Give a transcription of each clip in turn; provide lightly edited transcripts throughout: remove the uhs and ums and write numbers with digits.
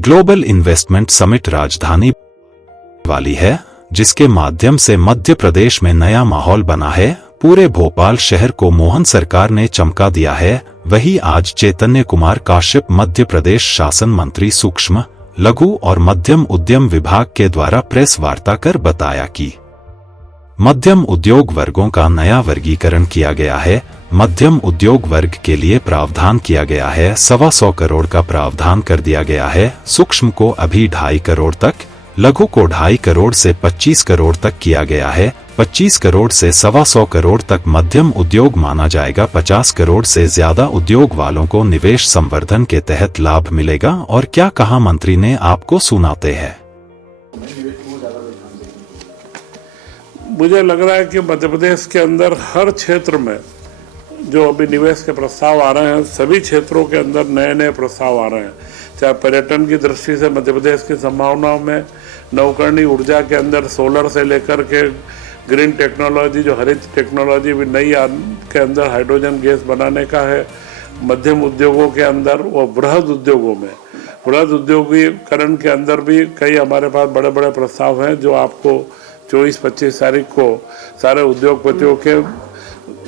Global investment summit राजधानी वाली है, जिसके माध्यम से मध्य प्रदेश में नया माहौल बना है। पूरे भोपाल शहर को मोहन सरकार ने चमका दिया है। वही आज चैतन्य कुमार काश्यप मध्य प्रदेश शासन मंत्री सूक्ष्म, लघु और मध्यम उद्यम विभाग के द्वारा प्रेस वार्ता कर बताया कि मध्यम उद्योग वर्गों का नया वर्गीकरण किया गया है। मध्यम उद्योग वर्ग के लिए प्रावधान किया गया है। 125 करोड़ का प्रावधान कर दिया गया है। सूक्ष्म को अभी 2.5 करोड़ तक, लघु को 2.5 करोड़ से 25 करोड़ तक किया गया है। 25 करोड़ से 125 करोड़ तक मध्यम उद्योग माना जाएगा। 50 करोड़ से ज्यादा उद्योग वालों को निवेश संवर्धन के तहत लाभ मिलेगा। और क्या कहा मंत्री ने, आपको सुनाते हैं। मुझे लग रहा है कि मध्य प्रदेश के अंदर हर क्षेत्र में जो अभी निवेश के प्रस्ताव आ रहे हैं, सभी क्षेत्रों के अंदर नए नए प्रस्ताव आ रहे हैं। चाहे पर्यटन की दृष्टि से मध्य प्रदेश की संभावनाओं में नवकरणीय ऊर्जा के अंदर सोलर से लेकर के ग्रीन टेक्नोलॉजी, जो हरित टेक्नोलॉजी भी नई के अंदर हाइड्रोजन गैस बनाने का है। मध्यम उद्योगों के अंदर व बृहद उद्योगों में, बृहद उद्योगीकरण के अंदर भी कई हमारे पास बड़े बड़े प्रस्ताव हैं, जो आपको 24-25 तारीख को सारे उद्योगपतियों के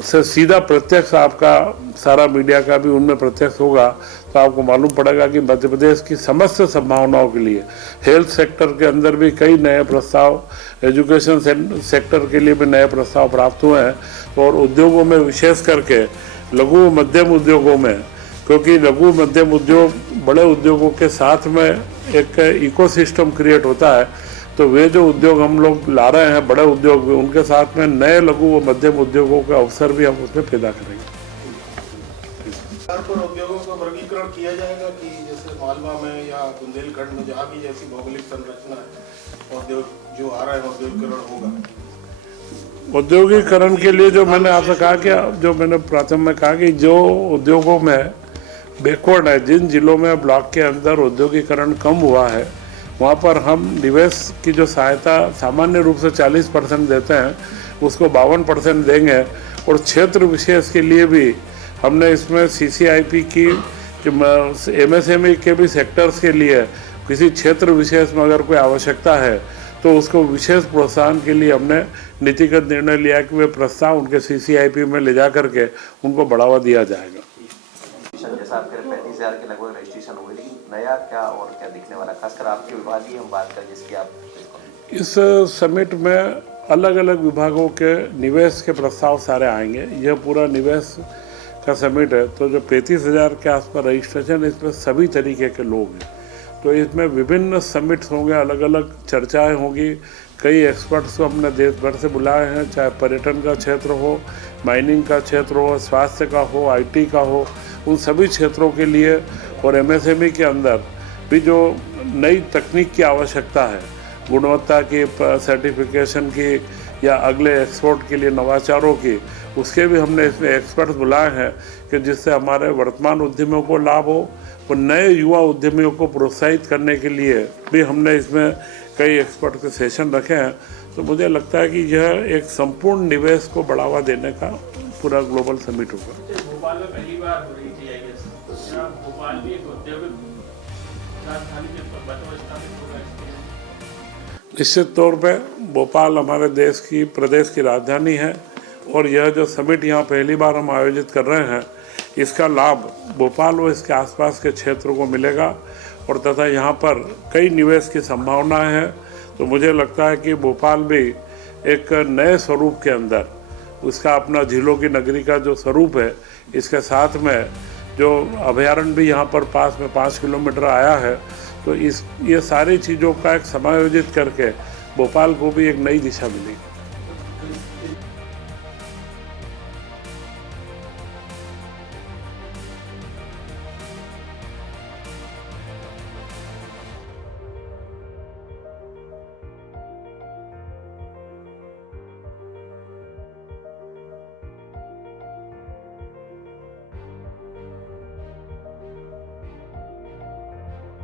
से सीधा प्रत्यक्ष आपका सारा मीडिया का भी उनमें प्रत्यक्ष होगा, तो आपको मालूम पड़ेगा कि मध्य प्रदेश की समस्त संभावनाओं के लिए हेल्थ सेक्टर के अंदर भी कई नए प्रस्ताव, एजुकेशन सेक्टर के लिए भी नए प्रस्ताव प्राप्त हुए हैं। और उद्योगों में विशेष करके लघु मध्यम उद्योगों में, क्योंकि लघु मध्यम उद्योग बड़े उद्योगों के साथ में एक इकोसिस्टम क्रिएट होता है, तो वे जो उद्योग हम लोग ला रहे हैं, बड़े उद्योग, उनके साथ में नए लघु व मध्यम उद्योगों का अवसर भी हम उसमें पैदा करेंगे। पर उद्योगों का वर्गीकरण किया जाएगा कि जैसे मालवा में या बुंदेलखंड में, जहाँ भी जैसी भौगोलिक संरचना है, उद्योग जो आ रहा है औद्योगिकरण होगा। औद्योगिकरण के लिए जो मैंने आपसे कहा कि जो मैंने प्राथमिक में कहा कि जो उद्योगों में बैकवर्ड है, जिन जिलों में ब्लॉक के अंदर औद्योगिकरण कम हुआ है, वहाँ पर हम निवेश की जो सहायता सामान्य रूप से 40% देते हैं, उसको 52% देंगे। और क्षेत्र विशेष के लिए भी हमने इसमें CCIP की, MSME के भी सेक्टर्स के लिए किसी क्षेत्र विशेष में अगर कोई आवश्यकता है, तो उसको विशेष प्रोत्साहन के लिए हमने नीतिगत निर्णय लिया कि वे प्रस्ताव उनके CCIP में ले जा करके उनको बढ़ावा दिया जाएगा। जैसा आपके 35,000 के लगभग रजिस्ट्रेशन हो गई, लेकिन नया क्या और क्या दिखने वाला, खासकर आपके विभाग की हम बात करें जिसकी आप इस समिट में अलग अलग विभागों के निवेश के प्रस्ताव सारे आएंगे। यह पूरा निवेश का समिट है, तो जो 35,000 के आसपास रजिस्ट्रेशन, इसमें सभी तरीके के लोग हैं। तो इसमें विभिन्न समिट्स होंगे, अलग अलग चर्चाएं होंगी। कई एक्सपर्ट्स को हमने देश भर से बुलाए हैं, चाहे पर्यटन का क्षेत्र हो, माइनिंग का क्षेत्र हो, स्वास्थ्य का हो, IT का हो, उन सभी क्षेत्रों के लिए। और MSME के अंदर भी जो नई तकनीक की आवश्यकता है, गुणवत्ता की, सर्टिफिकेशन की, या अगले एक्सपोर्ट के लिए नवाचारों की, उसके भी हमने इसमें एक्सपर्ट्स बुलाए हैं कि जिससे हमारे वर्तमान उद्यमियों को लाभ हो। और नए युवा उद्यमियों को प्रोत्साहित करने के लिए भी हमने इसमें कई एक्सपर्ट के सेशन रखे हैं। तो मुझे लगता है कि यह एक संपूर्ण निवेश को बढ़ावा देने का पूरा ग्लोबल समिट होगा। भोपाल में पहली बार हो रही थी, भोपाल भी एक औद्योगिक राजधानी के स्थापित होगा। निश्चित तौर पे भोपाल हमारे प्रदेश की राजधानी है, और यह जो समिट यहाँ पहली बार हम आयोजित कर रहे हैं, इसका लाभ भोपाल व इसके आसपास के क्षेत्रों को मिलेगा। और तथा यहाँ पर कई निवेश की संभावनाएं हैं। तो मुझे लगता है कि भोपाल भी एक नए स्वरूप के अंदर, उसका अपना झीलों की नगरी का जो स्वरूप है, इसके साथ में जो अभयारण्य भी यहाँ पर पास में 5 किलोमीटर आया है, तो ये सारी चीज़ों का एक समायोजित करके भोपाल को भी एक नई दिशा मिलेगी।